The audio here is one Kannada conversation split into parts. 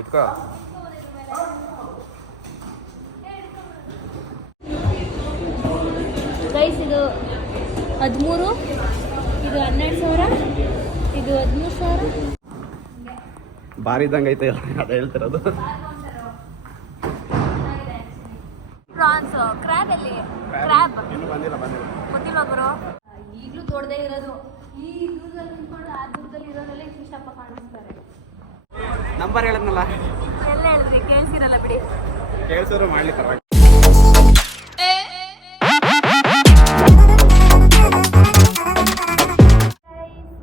ಇಟ್ಕೋ. ಗೈಸ್ ಇದು 13, ಇದು 12,000, ಇದು 13,000. ಭಾರಿ ಇದ್ದಂಗೆ ಐತೆ ಅದೇ ಹೇಳ್ತಿರೋದು. ಪ್ರಾನ್ಸ್ ಕ್ರ್ಯಾಬ್ ಎಲ್ಲಿ? ಕ್ರ್ಯಾಬ್ ಇನ್ನೂ ಬಂದಿಲ್ಲ ಗೊತ್ತಿಲ್ಲ ಗುರು. ಈಗಲೂ ದೊಡ್ಡದೇ ಇರೋದು. ಈ ದೂರದಲ್ಲಿ ನಿಂತ್ಕೊಂಡು ಆ ದೂರದಲ್ಲಿ ಇರೋರೆಲ್ಲ ಇಷ್ಟಪ್ಪ ಕಾಣಿಸ್ತಾರೆ. ನಂಬರ್ ಹೇಳಿದ್ನಲ್ಲ, ಎಲ್ಲ ಹೇಳಿದ್ರಿ ಕೇಳಿಸಿರಲ್ಲ ಬಿಡಿ. ಕೇಳಿಸೋರು ಮಾಡ್ಲಿಕ್ಕೆ ಪರವಾಗಿ.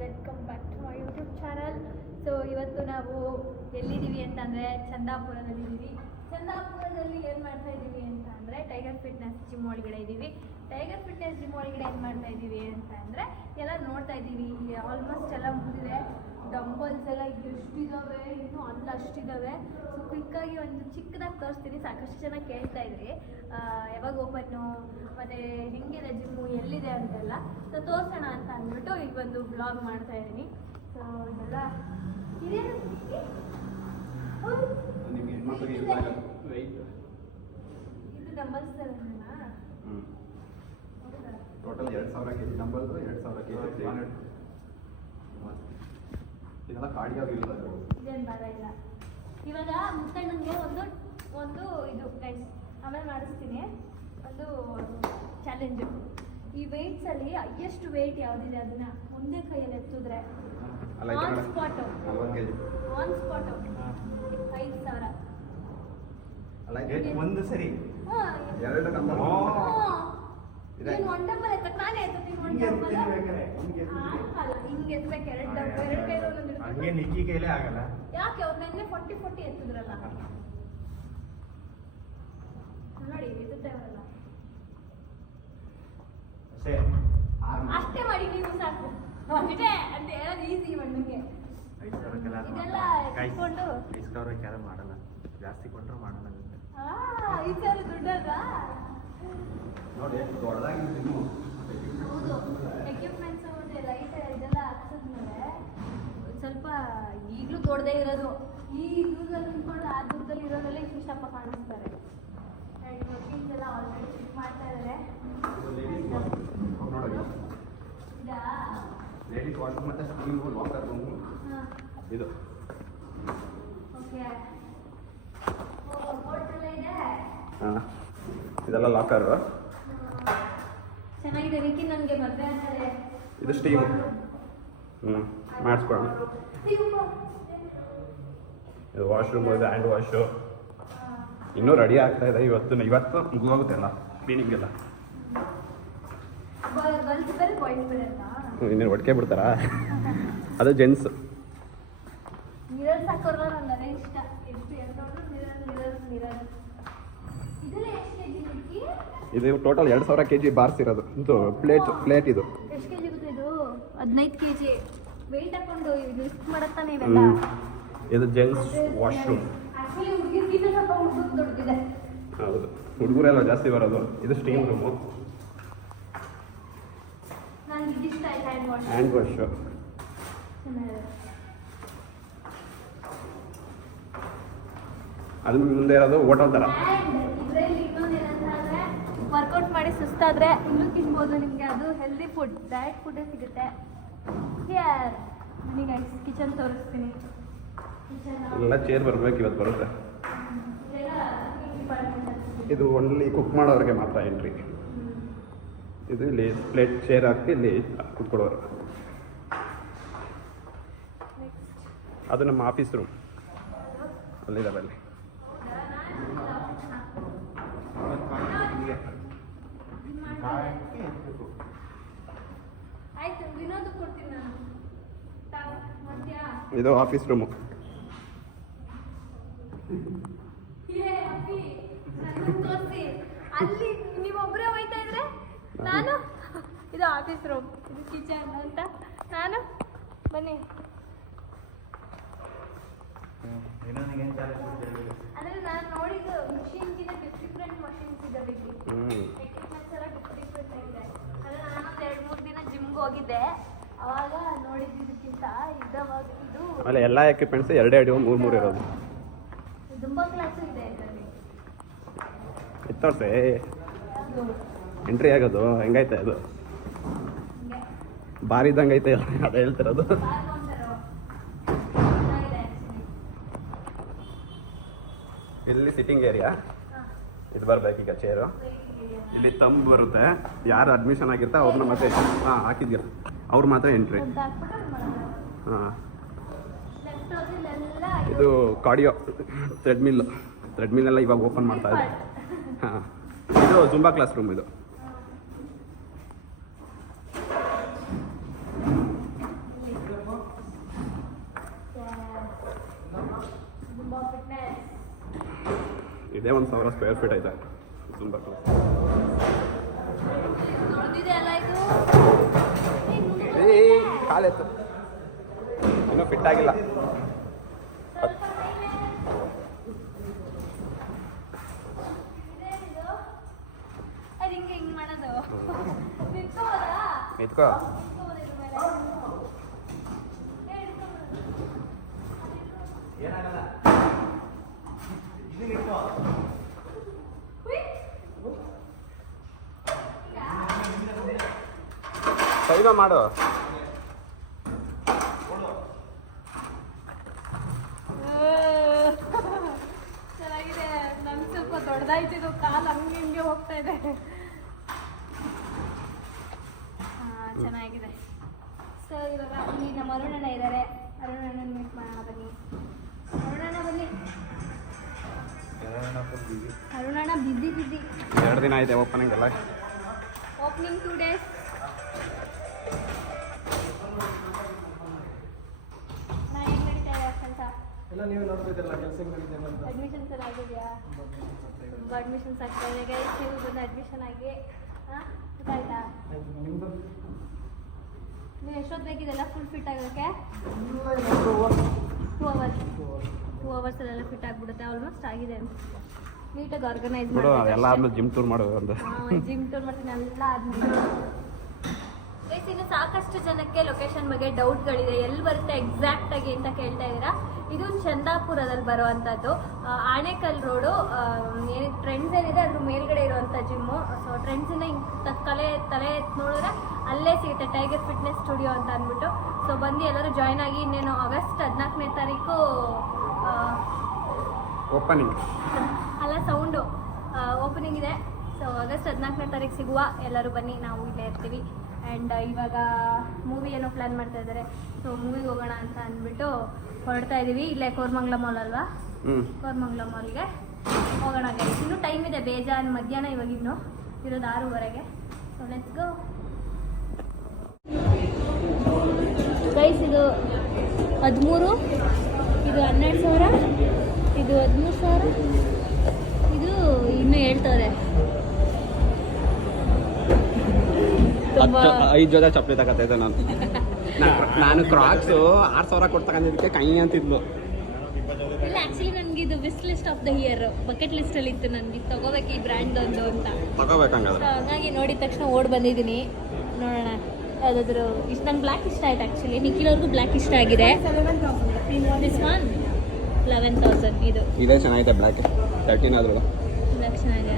Welcome back to my YouTube channel. So ಇವತ್ತು ನಾವು ಎಲ್ಲಿದ್ದೀವಿ ಅಂತಂದರೆ ಚಂದಾಪುರದಲ್ಲಿದ್ದೀವಿ. ಚಂದಾಪುರದಲ್ಲಿ ಏನು ಮಾಡ್ತಾ ಇದ್ದೀವಿ ಅಂತ ಅಂದರೆ ಟೈಗರ್ ಫಿಟ್ನೆಸ್ ಜಿಮ್ ಒಳಗಡೆ ಇದ್ದೀವಿ. ಟೈಗರ್ ಫಿಟ್ನೆಸ್ ಜಿಮ್ ಒಳಗಡೆ ಏನು ಮಾಡ್ತಾ ಇದ್ದೀವಿ ಅಂತ ಅಂದರೆ ಎಲ್ಲ ನೋಡ್ತಾ ಇದ್ದೀವಿ. ಆಲ್ಮೋಸ್ಟ್ ಎಲ್ಲ ಮುಗಿದಿದೆ. ಡಂಬಲ್ಸ್ ಎಲ್ಲ ಎಷ್ಟಿದ್ದಾವೆ, ಇನ್ನೂ ಅಷ್ಟಿದ್ದಾವೆ. ಸೊ ಕ್ವಿಕ್ಕಾಗಿ ಒಂದು ಚಿಕ್ಕದಾಗಿ ತೋರಿಸ್ತೀನಿ. ಸಾಕಷ್ಟು ಜನ ಕೇಳ್ತಾ ಇದ್ರಿ ಯಾವಾಗ ಓಪನ್ನು, ಮತ್ತು ಹೆಂಗಿದೆ ಜಿಮ್ಮು, ಎಲ್ಲಿದೆ ಅಂತೆಲ್ಲ. ಸೊ ತೋರಿಸೋಣ ಅಂತ ಅಂದ್ಬಿಟ್ಟು ಈಗ ಒಂದು ಬ್ಲಾಗ್ ಮಾಡ್ತಾ ಇದ್ದೀನಿ. ಸೊ ಇದೆಲ್ಲ ಇದು dumbbells total 2,000 kg dumbbell, 2,000 kg ಇದೆಲ್ಲ ಕಾರ್ಡಿಯಾಗಿರ್ತದೆ. ಇದೇನು ಭಾರ ಇಲ್ಲ. ಇವಾಗ ಮುತ್ತಣ್ಣಂಗೆ ಒಂದು ಇದು ಗೈಸ್ ಆಮೇಲೆ ಮಾಡಿಸ್ತೀನಿ. ಒಂದು ಚಾಲೆಂಜು. ಈ ವೆಯ್ಟ್ಸಲ್ಲಿ ಹೈಯೆಸ್ಟ್ ವೆಯ್ಟ್ ಯಾವುದಿದೆ ಅದನ್ನ ಒಂದೇ ಕೈಯಲ್ಲಿ ಎತ್ತಿದ್ರೆ ಆನ್ ಸ್ಪಾಟು 5,000. ಒಂದು ಸರಿ ಎರಡು ಡಂಬಲ್ ಒನ್ ಡಂಬಲ್ ಎತ್ತ ನಾನೇ ಎತ್ತೀನಿ. ಒನ್ ಡಂಬಲ್ ಅಲ್ಲ, ಹಿಂಗೆ ಎತ್ತಬೇಕು. ಎರಡು ಕೈ ಹಂಗೆ ನಿಕ್ಕಿ ಕೈಲೇ ಆಗಲ್ಲ. ಯಾಕೆ ಅವ್ರು ನೆನ್ನೆ 40 ಎತ್ತಿದ್ರಲ್ಲ ನೋಡಿ, ಎತ್ತುತ್ತೇವಲ್ಲ. ಅಷ್ಟೇ ಮಾಡಿ ನೀವು ಸಾಕು. ಅಷ್ಟೇ ಅಂತ ಹೇಳೋದು ಈಸಿ ಮಣ್ಣಗೆ. ಇದೆಲ್ಲ ಎತ್ಕೊಂಡು 5,000 ಕ್ಯಾರ ಮಾಡಲ್ಲ, ಜಾಸ್ತಿ ಕೊಟ್ಟರು ಮಾಡಲ್ಲ. 5,000 ದುಡ್ಡಲ್ವಾ? ನೋಡಿ ದೊಡ್ಡದಾಗಿ ಹೌದು. ಎಕ್ವಿಪ್ಮೆಂಟ್ಸು ಮತ್ತು ಲೈಟ್ ಇದೆಲ್ಲ ಹಾಕ್ಸಿದ್ಮೇಲೆ ಸ್ವಲ್ಪ ಈಗಲೂ ದೊಡ್ಡದೇ ಇರೋದು. ಈ ದೂರದಲ್ಲಿ ನಿಂತ್ಕೊಂಡು ಆ ದೂರದಲ್ಲಿ ಇರೋರೆಲ್ಲ ಇಷ್ಟಪ್ಪ ಕಾಣಿಸ್ತಾರೆ. ಮಷೀನ್ಸ್ ಎಲ್ಲ ಆಲ್ರೆಡಿ ಫಿಟ್ ಮಾಡ್ತಾ ಇದ್ದಾರೆ. ಲೇಡೀಸ್ ವಾಶ್ರೂಮ್ ಮತ್ತು ಸ್ಟೀಮ್ ಲಾಕರ್ ರೂಮ್ ಇದು. ಓಕೆ, ಹೋಟೆಲ್ ಇದೆ. ಹಾಂ, ಇದೆಲ್ಲ ಲಾಕರು. ಚೆನ್ನಾಗಿದೆ. ವಿಕಿ ನನಗೆ ಮದುವೆ ಅಂತಾರೆ. ಇದು ಸ್ಟೀಮ್. ಮಾಡಿಸ್ಕೊಡೋಣ. ಇದು ವಾಶ್ರೂಮ್, ಇದು ಹ್ಯಾಂಡ್ ವಾಶು. ಇನ್ನೂ ರೆಡಿ ಆಗ್ತಾ ಇದೆ. ಇವತ್ತು ಮುಗಿದೋಗುತ್ತೆ ಎಲ್ಲ ಕ್ಲೀನಿಂಗ್ ಎಲ್ಲ. ಗರ್ಲ್ಸ್ ಬೇರೆ ಬಾಯ್ಸ್ ಬೇರೆ ಅಂತ ಇನ್ನೇನು ಒಟ್ಟಿಗೆ ಬಿಡ್ತಾರಾ? ಅದು ಜೆಂಟ್ಸ್. ಮಿರರ್ಸ್ ಹಾಕೋರ್ವ ನನಗೆ ಇಷ್ಟ. ಎಷ್ಟು ಎಂಟೋದ್ರು ಮಿರರ್. ಇದೆಲ್ಲ ಎಷ್ಟು ಕೆಜಿ ವಿಕಿ? ಇದು ಟೋಟಲ್ 2,000 kg ಬಾರ್ಸ್ ಇರೋದು. ಇದು ಪ್ಲೇಟ್ ಇದು. ಎಷ್ಟು ಕೆಜಿ ಗೊತ್ತು? ಇದು 15 kg ವೆಯ್ಟ್ ಹಾಕೊಂಡು ಲಿಫ್ಟ್ ಮಾಡತ್ತಾನೆ ಇವೆಲ್ಲ. ಇದು ಜೆಂಟ್ಸ್ ವಾಶ್ರೂಮ್. ಆಕ್ಚುಲಿ ಹುಡುಗಿರ್ಗಿಂತ ಸ್ವಲ್ಪ ಹುಡುಗ ದೊಡ್ಡದಿದೆ. ಹೌದು, ಹುಡುಗರೆಲ್ಲ ಜಾಸ್ತಿ ಬರೋದು. ಇದು ಸ್ಟೀಮ್ ರೂಮು. ನನಗೆ ಇದಿಷ್ಟ ಆಯ್ತು. Hand wash. ಅದು ಮುಂದೆ ಇರೋದು ಹೋಟೆಲ್ ಥರ. ಇದರಲ್ಲಿ ಇನ್ನೊಂದು ಏನಂತಂದರೆ ವರ್ಕೌಟ್ ಮಾಡಿ ಸುಸ್ತಾದರೆ ಇನ್ನೂ ತಿನ್ಬೋದು ನಿಮಗೆ. ಅದು ಹೆಲ್ದಿ ಫುಡ್, ಡಯಟ್ ಫುಡ್ಡೇ ಸಿಗುತ್ತೆ. ಹಿಯರ್ ನನಗೆ ಕಿಚನ್ ತೋರಿಸ್ತೀನಿ. ಎಲ್ಲ ಚೇರ್ ಬರಬೇಕು, ಇವತ್ತು ಬರುತ್ತೆ. ಇದು ಓನ್ಲಿ ಕುಕ್ ಮಾಡೋರಿಗೆ ಮಾತ್ರ ಎಂಟ್ರಿ. ಇದು ಇಲ್ಲಿ ಪ್ಲೇಟ್ ಚೇರ್ ಹಾಕಿ ಇಲ್ಲಿ ಕುತ್ಕೊಡೋರು. ಅದು ನಮ್ಮ ಆಫೀಸ್ ರೂಮ್ ಅಲ್ಲಿದ್ದಾವೆ. ಅಲ್ಲಿ ಆಯ್ತು, ವಿನೋದ್ ಕೊಡ್ತೀನಿ ನಾನು. ಇದು ಆಫೀಸ್ ರೂಮು. ಅಲ್ಲಿ ನೀವೊಬ್ಬರೇ ಹೋಯ್ತಾ ಇದ್ರೆ ನಾನು ಇದು ಆಫೀಸ್ ರೂಮ್, ಇದು ಕಿಚನ್ ಅಂತ ನಾನು. ಬನ್ನಿ. ಅಂದರೆ ನಾನು ನೋಡಿದ್ದು ಮಿಷಿನ್ಗಿಂತ ಡಿಫ್ರೆಂಟ್ ಮಷಿನ್ಸ್ ಇದ್ದಾವೆ. ಎಕ್ವಿಪ್ಮೆಂಟ್ಸ್ ಎಲ್ಲ ಡಿಫ್ರೆಂಟ್ ಆಗಿದೆ. ಅಂದರೆ ನಾನೊಂದು 2-3 ದಿನ ಜಿಮ್ಗೆ ಹೋಗಿದ್ದೆ. ಅವಾಗ ನೋಡಿದ್ದಕ್ಕಿಂತ ಇದಾವಾಗ ಇದು ಆಮೇಲೆ ಎಲ್ಲ ಎಕ್ವಿಪ್ಮೆಂಟ್ಸ್ 2-2 3-3 ಇರೋದು. ಜುಂಬಾ ಕ್ಲಾಸು ಇದೆ ಇದರಲ್ಲಿ. ಇತ್ತೋರ್ಸೆ ಎಂಟ್ರಿ ಆಗೋದು ಹೆಂಗೈತೆ ಅದು ಹಿಂಗೆ ಭಾರಿ ಇದ್ದಂಗೆ ಐತೆ ಅದು ಹೇಳ್ತಿರೋದು. ಚೆನ್ನಾಗಿದೆ ಆ್ಯಕ್ಚುಲಿ. ಇಲ್ಲಿ ಸಿಟ್ಟಿಂಗ್ ಏರಿಯಾ ಇದು ಬರ್ಬೇಕೀಗ ಚೇರು. ಇಲ್ಲಿ ತಂಬ್ ಬರುತ್ತೆ, ಯಾರು ಅಡ್ಮಿಷನ್ ಆಗಿರ್ತಾರೆ ಅವ್ರನ್ನ ಮತ್ತೆ ಹಾಕಿದ್ಯ ಅವ್ರು ಮಾತ್ರ ಎಂಟ್ರಿ. ಹಾಂ ಇದು ಕಾರ್ಡಿಯೋ ಥ್ರೆಡ್ಮಿಲ್ ಎಲ್ಲ ಇವಾಗ ಓಪನ್ ಮಾಡ್ತಾ ಇದೆ. ಹಾಂ ಇದು ಜುಂಬಾ ಕ್ಲಾಸ್ ರೂಮ್ ಇದು. ಇದೇ 1,000 ಸ್ಕ್ವೇರ್ ಫೀಟ್ ಐತೆ ಜುಂಬಾ ಕ್ಲಾಸ್. ಕಾಲೆತ್ತು ಇನ್ನೂ ಫಿಟ್ ಆಗಿಲ್ಲ. ಇದ್ಕೋ ಸೈವ ಮಾಡು. ಚೆನ್ನಾಗಿದೆ. ನಮ್ಗೆ ಸ್ವಲ್ಪ ದೊಡ್ಡದಾಯ್ತಿದ್ದು ಕಾಲು ಹಂಗೆ ಹಿಂಗೆ ಹೋಗ್ತಾ ಇದೆ. ಚೆನ್ನಾಗಿದೆ. ಸೊ ಇವಾಗ ಇಲ್ಲಿ ನಮ್ಮ ಅರುಣಣ್ಣ ಇದ್ದಾರೆ. ಅರುಣಣ್ಣನ ಮೀಟ್ ಮಾಡೋಣ ಬನ್ನಿ. ಅರುಣಣ್ಣ ಬನ್ನಿ. ಅರುಣಣ್ಣ ಬಿಸಿ 2 ದಿನ ಆಯ್ತು ಓಪನಿಂಗ್ ಎಲ್ಲ. Opening 2 days. ಹೇಗೆ ನಡೀತಾ ಇದೆ ಕೆಲಸ? ಎಲ್ಲ ನೀವು ನೋಡ್ತಿದ್ದೀರಲ್ಲ ಕೆಲಸ ನಡೀತಾ ಇದೆ. ಅಡ್ಮಿಷನ್ಸ್ ಎಲ್ಲ ಆಗಿದೆಯಾ? ತುಂಬ ಅಡ್ಮಿಷನ್ಸ್ ಆಗ್ತಾ ಇದೆ ಗೈಸ್. ನೀವು ಬಂದು ಅಡ್ಮಿಷನ್ ಆಗಿ ಗೊತ್ತಾಯ್ತಾ? ನೀವು ಎಷ್ಟೊತ್ತು ಬೇಕಿದೆಲ್ಲ ಫುಲ್ ಫಿಟ್ ಆಗೋಕ್ಕೆ? 2 ಅವರ್ಸಲ್ಲೆಲ್ಲ ಫಿಟ್ ಆಗಿಬಿಡುತ್ತೆ. ಆಲ್ಮೋಸ್ಟ್ ಆಗಿದೆ ಅಂತ ನೀಟಾಗಿ ಆರ್ಗನೈಸ್ ಬಿಡು, ಎಲ್ಲ ಆದ್ಮೇಲೆ ಜಿಮ್ ಟೂರ್ ಮಾಡು. ಒಂದು ಜಿಮ್ ಟೂರ್ ಮಾಡ್ತೀನಿ ಎಲ್ಲ ಆದ್ಮೇಲೆ. ಗೈಸ್ ಇನ್ನು ಸಾಕಷ್ಟು ಜನಕ್ಕೆ ಲೊಕೇಶನ್ ಬಗ್ಗೆ ಡೌಟ್ಗಳಿದೆ. ಎಲ್ಲಿ ಬರುತ್ತೆ ಎಕ್ಸಾಕ್ಟ್ ಆಗಿ ಅಂತ ಕೇಳ್ತಾ ಇದ್ದೀರಾ. ಇದು ಚಂದಾಪುರದಲ್ಲಿ ಬರುವಂಥದ್ದು. ಆಣೆಕಲ್ ರೋಡು ಏನು ಟ್ರೆಂಡ್ಸ್ ಏನಿದೆ ಅದ್ರ ಮೇಲ್ಗಡೆ ಇರುವಂಥ ಜಿಮ್ಮು. ಸೊ ಟ್ರೆಂಡ್ಸಿಂದ ಹಿಂಗೆ ತಲೆ ಎತ್ತಿ ನೋಡಿದ್ರೆ ಅಲ್ಲೇ ಸಿಗುತ್ತೆ ಟೈಗರ್ ಫಿಟ್ನೆಸ್ ಸ್ಟುಡಿಯೋ ಅಂತ ಅಂದ್ಬಿಟ್ಟು. ಸೊ ಬಂದು ಎಲ್ಲರೂ ಜಾಯ್ನ್ ಆಗಿ. ಇನ್ನೇನು ಆಗಸ್ಟ್ 14ನೇ ತಾರೀಕು ಓಪನಿಂಗ್ ಅಲ್ಲ ಸೌಂಡು ಓಪನಿಂಗ್ ಇದೆ. ಸೊ ಆಗಸ್ಟ್ 14ನೇ ತಾರೀಕು ಸಿಗುವ. ಎಲ್ಲರೂ ಬನ್ನಿ, ನಾವು ಇಲ್ಲೇ ಇರ್ತೀವಿ. ಆ್ಯಂಡ್ ಇವಾಗ ಮೂವಿ ಏನೋ ಪ್ಲ್ಯಾನ್ ಮಾಡ್ತಾ ಇದ್ದಾರೆ. ಸೊ ಮೂವಿಗೆ ಹೋಗೋಣ ಅಂತ ಅಂದ್ಬಿಟ್ಟು ಹೊರಡ್ತಾ ಇದ್ದೀವಿ. ಇಲ್ಲೇ ಕೋರಮಂಗ್ಲ ಮಾಲ್ ಅಲ್ವಾ? ಕೋರಮಂಗ್ಲ ಮಾಲ್ಗೆ ಹೋಗೋಣ ಗೈಸ್. ಇನ್ನೂ ಟೈಮ್ ಇದೆ ಬೇಜಾನ್. ಮಧ್ಯಾಹ್ನ ಇವಾಗ ಇನ್ನೂ ಇರೋದು 6:30. So let's go guys. ಇದು 13, ಇದು 12,000, ಇದು 13,000, ಇದು ಇನ್ನೂ ಹೇಳ್ತಾರೆ. 5 ಜೊತೆ ಚಪ್ಪಲಿ ತಗೋತಿದ್ದೆ ನಾನು ಕ್ರಾಕ್ಸು 6,000 ಕೊಟ್ಟು ತಗೊಂಡಿದ್ದಕ್ಕೆ ಕೈ ಅಂತಿದ್ಲು. ಇಲ್ಲ ಆ್ಯಕ್ಚುಲಿ ನನಗೆ ಇದು wish list of the year bucket ಲಿಸ್ಟಲ್ಲಿ ಇತ್ತು. ನನಗೆ ತಗೋಬೇಕು ಈ ಬ್ರ್ಯಾಂಡ್ ಒಂದು ಅಂತ. ತಗೋಬೇಕಂಗಾದ್ರೆ ಹಾಗಾಗಿ ನೋಡಿದ ತಕ್ಷಣ ಓಡಿ ಬಂದಿದ್ದೀನಿ. ನೋಡೋಣ ಯಾವುದಾದ್ರು ಇಷ್ಟು. ನಂಗೆ ಬ್ಲ್ಯಾಕ್ ಇಷ್ಟ ಆಯ್ತು ಆ್ಯಕ್ಚುಲಿ. ನಿಖಿಲವ್ರಿಗೂ ಬ್ಲ್ಯಾಕ್ ಇಷ್ಟ ಆಗಿದೆ. This one 11,000. ಇದೇ ಚೆನ್ನಾಗಿದೆ ಬ್ಲ್ಯಾಕ್. 13 ಆದ್ರೂ ಬ್ಲ್ಯಾಕ್ ಚೆನ್ನಾಗಿದೆ.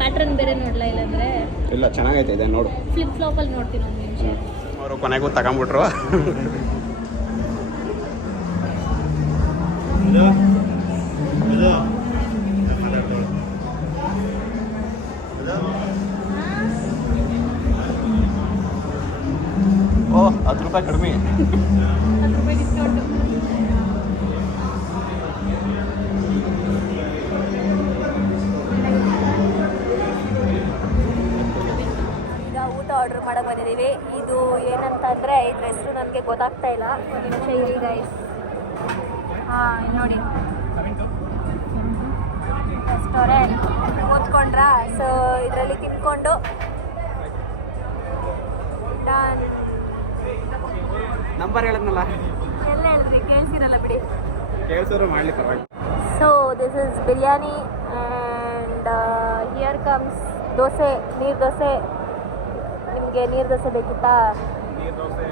ಪ್ಯಾಟ್ರನ್ ಬೇರೆ ನೋಡಲ್ಲ ಇಲ್ಲಾಂದ್ರೆ. ಇಲ್ಲ ಚೆನ್ನಾಗೈತೆ ಇದೆ ನೋಡು. ಫ್ಲಿಪ್ ಫ್ಲಾಪಲ್ಲಿ ನೋಡ್ತೀನಿ ಒಂದು ನಿಮಿಷ. ಅವರು ಕೊನೆಗೂ ತಗೊಂಬಿಟ್ರು. ಓ 10 ರೂಪಾಯಿ ಕಡಿಮೆ. 10 ರೂಪಾಯಿ ಡಿಸ್ಕೌಂಟು. ಈಗ ಊಟ ಆರ್ಡರ್ ಮಾಡಕ್ಕೆ ಬಂದಿದ್ದೀವಿ. ಇದು ಏನಂತಂದರೆ ಇದ್ರ ಹೆಸರು ನನಗೆ ಗೊತ್ತಾಗ್ತಾ ಇಲ್ಲ. ಒಂದು ನಿಮಿಷ ಇರಿ ಗೈಸ್. ಹಾಂ ನೋಡಿ ರೆಸ್ಟೋರೆಂಟ್ ಕೂತ್ಕೊಂಡ್ರಾ. ಸೊ ಇದರಲ್ಲಿ ತಿನ್ಕೊಂಡು ನಂಬರ್ ಹೇಳಿದ್ನಲ್ಲ. ಎಲ್ಲ ಹೇಳಿದ್ರಿ ಕೇಳ್ತೀರಲ್ಲ ಬಿಡಿ. ಕೇಳಿಸೋರು ಮಾಡಲಿ ಪರವಾಗಿ. So this is biryani and here comes dosa. ನೀರು ದೋಸೆ. ನಿಮಗೆ ನೀರು ದೋಸೆ ಬೇಕಿತ್ತಾ? ನೀರು ದೋಸೆ.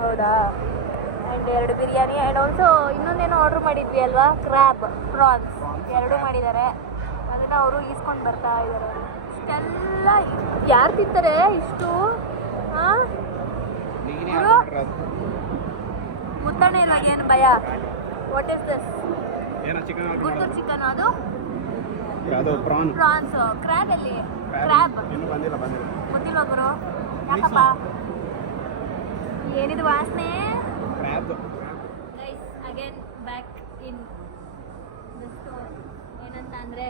ಹೌದಾ? ಆ್ಯಂಡ್ 2 ಬಿರಿಯಾನಿ ಆ್ಯಂಡ್ ಆಲ್ಸೋ ಇನ್ನೊಂದೇನೋ ಆರ್ಡ್ರ್ ಮಾಡಿದ್ವಿ ಅಲ್ವಾ, ಕ್ರ್ಯಾಬ್ ಪ್ರಾನ್ಸ್ 2 ಮಾಡಿದ್ದಾರೆ. ಅದನ್ನು ಅವರು ಈಸ್ಕೊಂಡು ಬರ್ತಾ ಇದ್ದಾರೆ. ಇಷ್ಟೆಲ್ಲ ಯಾರು ತಿಂತಾರೆ ಇಷ್ಟು? ಹಾಂ, ಮುತ್ತಣೆ ಇಲ್ಲ, ಏನು ಭಯ? What is this? ಏನೋ ಚಿಕನ್ ಗುಂಟೂರು ಚಿಕನ್ ಅದು ಯಾವುದು ಪ್ರಾನ್ ಪ್ರಾನ್ಸ್. ಕ್ರ್ಯಾಬ್ ಎಲ್ಲಿ? ಕ್ರ್ಯಾಬ್ ಇನ್ನೂ ಬಂದಿಲ್ಲ ಗೊತ್ತಿಲ್ವಾ ಗುರು? ಯಾಕಪ್ಪ ಏನಿದು ವಾಸನೆ? Crab. Guys again back in the store. ಏನಂತ ಅಂದರೆ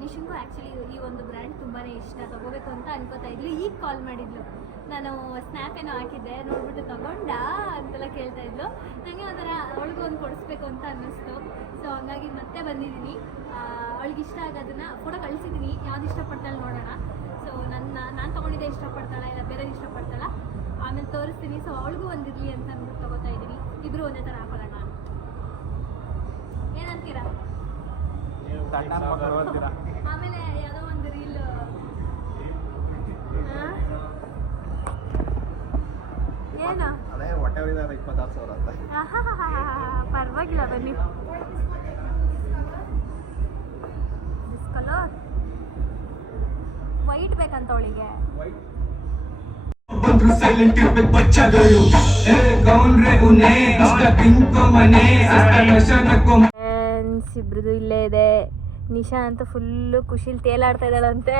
ನಿಶಂಗೂ ಆ್ಯಕ್ಚುಲಿ ಈ ಒಂದು ಬ್ರ್ಯಾಂಡ್ ತುಂಬಾ ಇಷ್ಟ, ತೊಗೋಬೇಕು ಅಂತ ಅನ್ಕೋತಾ ಇದ್ಲು. ಈಗ ಕಾಲ್ ಮಾಡಿದ್ಲು, ನಾನು ಸ್ನ್ಯಾಪ್ ಏನೋ ಹಾಕಿದ್ದೆ, ನೋಡ್ಬಿಟ್ಟು ತಗೊಂಡ ಅಂತೆಲ್ಲ ಕೇಳ್ತಾ ಇದ್ಲು. ನನಗೆ ಒಂಥರ ಅವಳಿಗೂ ಒಂದು ಕೊಡಿಸ್ಬೇಕು ಅಂತ ಅನ್ನಿಸ್ತು. ಸೊ ಹಂಗಾಗಿ ಮತ್ತೆ ಬಂದಿದ್ದೀನಿ. ಅವಳಿಗೆ ಇಷ್ಟ ಆಗೋದನ್ನು ಫೋಟೋ ಕಳಿಸಿದ್ದೀನಿ, ಯಾವ್ದು ಇಷ್ಟಪಡ್ತಾಳೆ ನೋಡೋಣ. ಸೊ ನಾನು ತೊಗೊಂಡಿದ್ದೆ ಇಷ್ಟಪಡ್ತಾಳ ಇಲ್ಲ ಬೇರೆ ಇಷ್ಟಪಡ್ತಾಳ ಆಮೇಲೆ ತೋರಿಸ್ತೀನಿ. ಸೊ ಅವಳಿಗೂ ಒಂದಿರಲಿ ಅಂತ ಅಂದ್ಬಿಟ್ಟು ತೊಗೋತಾ ಇದ್ದೀನಿ. ಇಬ್ಬರು ಒಂದೇ ಥರ ಹಾಕೊಳ್ಳೋಣ. ಏನಂತೀರಾ? ಆಮೇಲೆ ಯಾವುದೋ ಒಂದು ರೀಲ್ ಏನು ಅದೇ ಹೊಟ್ಟೆ 26,000 ಅಂತ. ಪರವಾಗಿಲ್ಲ ಬನ್ನಿ. ಕಲರ್ ವೈಟ್ ಬೇಕಂತ ಅವಳಿಗೆ. ಇಬ್ರದು ಇಲ್ಲೇ ಇದೆ. ನಿಶಾ ಅಂತ ಫುಲ್ಲು ಖುಷಿಲಿ ತೇಲಾಡ್ತಾ ಇದ್ದಾಳಂತೆ.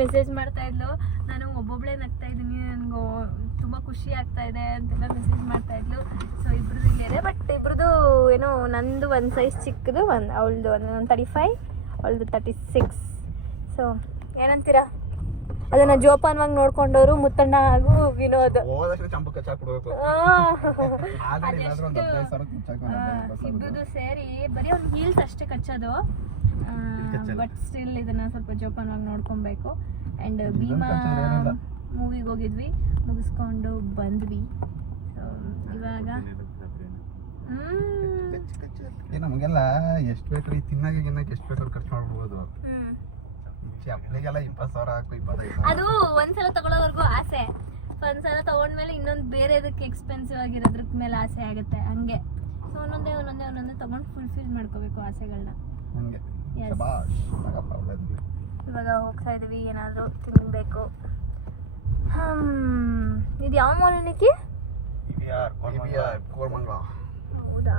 ಮೆಸೇಜ್ ಮಾಡ್ತಾ ಇದ್ಲು, ನಾನು ಒಬ್ಬೊಬ್ಬಳೇ ನಗ್ತಾ ಇದ್ದೀನಿ, ನನಗೂ ತುಂಬ ಖುಷಿ ಆಗ್ತಾ ಇದೆ ಅಂತೆಲ್ಲ ಮೆಸೇಜ್ ಮಾಡ್ತಾ ಇದ್ಲು. ಸೊ ಇಬ್ರದ್ದು ಇಲ್ಲೇ ಇದೆ. ಬಟ್ ಇಬ್ರದ್ದು ಏನೋ ನಂದು ಒಂದು ಸೈಜ್ ಚಿಕ್ಕದು, ಅವಳದು 35, ಅವಳದು 36. ಸೊ ಏನಂತೀರಾ? ಅದನ್ನು ಜೋಪಾನವಾಗಿ ನೋಡ್ಕೊಂಡವರು ಮುತ್ತಣ್ಣ ಹಾಗೂ ವಿನೋದ್. ಇಬ್ಬರದು ಸೇರಿ ಬರೀ ಒಂದು ಹೀಲ್ಸ್ ಅಷ್ಟೇ ಕಚ್ಚೋದು. ಬಟ್ ಸ್ಟಿಲ್ ಇದನ್ನ ಸ್ವಲ್ಪ ಜೋಪಾನವಾಗಿ ನೋಡ್ಕೊಬೇಕು. ಆ್ಯಂಡ್ ಭೀಮಾ ಮೂವಿಗೆ ಹೋಗಿದ್ವಿ, ಮುಗಿಸ್ಕೊಂಡು ಬಂದ್ವಿ. ಸೊ ಇವಾಗ ನಮಗೆಲ್ಲ ಎಷ್ಟು ಬೇಕು ತಿನ್ನಕ್ಕೆ ಎಷ್ಟು ಬೇಕಾದ್ರೂ ಖರ್ಚು ಮಾಡ್ಬಿಡ್ಬೋದು. ಚಪ್ಪಲಿಗೆಲ್ಲ 20,000 ಹಾಕು, 25,000. ಅದು ಒಂದ್ಸಲ ತಗೊಳ್ಳೋವರೆಗೂ ಆಸೆ, ಒಂದ್ಸಲ ತಗೊಂಡ್ಮೇಲೆ ಇನ್ನೊಂದು ಬೇರೆದಕ್ಕೆ ಎಕ್ಸ್ಪೆನ್ಸಿವ್ ಆಗಿರೋದ್ರ ಮೇಲೆ ಆಸೆ ಆಗುತ್ತೆ. ಹಂಗೆ ಸೊ ಒಂದೊಂದೇ ತಗೊಂಡು ಫುಲ್ಫಿಲ್ ಮಾಡ್ಕೋಬೇಕು ಆಸೆಗಳನ್ನ. ಇವಾಗ ಹೋಗ್ತಾ ಇದೀವಿ, ಏನಾದರೂ ತಿನ್ಬೇಕು. ಇದು ಯಾವ ಮಾಲ್ ನಿಕ್ಕಿ? ಕೋರಮಂಗಲ. ಹೌದಾ?